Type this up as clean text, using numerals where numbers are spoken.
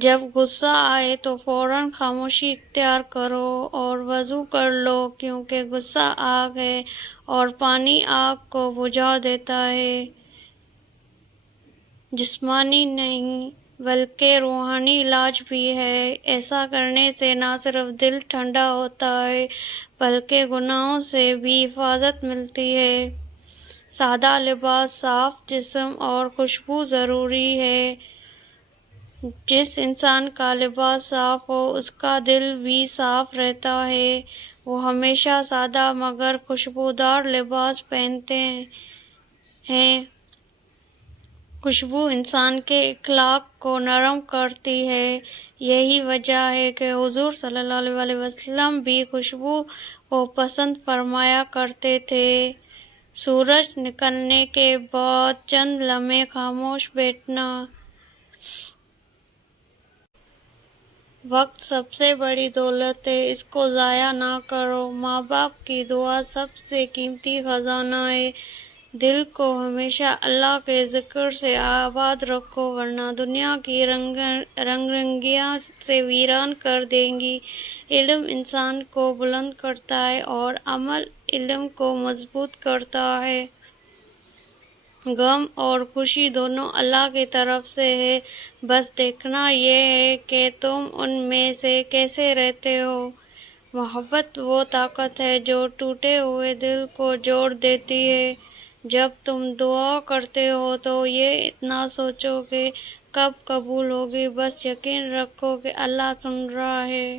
جب غصہ آئے تو فوراً خاموشی اختیار کرو اور وضو کر لو، کیونکہ غصہ آگ ہے اور پانی آگ کو بجھا دیتا ہے، جسمانی نہیں بلکہ روحانی علاج بھی ہے۔ ایسا کرنے سے نہ صرف دل ٹھنڈا ہوتا ہے بلکہ گناہوں سے بھی حفاظت ملتی ہے۔ سادہ لباس، صاف جسم اور خوشبو ضروری ہے۔ جس انسان کا لباس صاف ہو اس کا دل بھی صاف رہتا ہے۔ وہ ہمیشہ سادہ مگر خوشبودار لباس پہنتے ہیں۔ خوشبو انسان کے اخلاق کو نرم کرتی ہے۔ یہی وجہ ہے کہ حضور صلی اللہ علیہ وسلم بھی خوشبو کو پسند فرمایا کرتے تھے۔ سورج نکلنے کے بعد چند لمحے خاموش بیٹھنا۔ وقت سب سے بڑی دولت ہے، اس کو ضائع نہ کرو۔ ماں باپ کی دعا سب سے قیمتی خزانہ ہے۔ دل کو ہمیشہ اللہ کے ذکر سے آباد رکھو، ورنہ دنیا کی رنگ رنگیاں اسے ویران کر دیں گی۔ علم انسان کو بلند کرتا ہے اور عمل علم کو مضبوط کرتا ہے۔ غم اور خوشی دونوں اللہ کی طرف سے ہے، بس دیکھنا یہ ہے کہ تم ان میں سے کیسے رہتے ہو۔ محبت وہ طاقت ہے جو ٹوٹے ہوئے دل کو جوڑ دیتی ہے۔ جب تم دعا کرتے ہو تو یہ نہ سوچو کہ کب قبول ہوگی، بس یقین رکھو کہ اللہ سن رہا ہے۔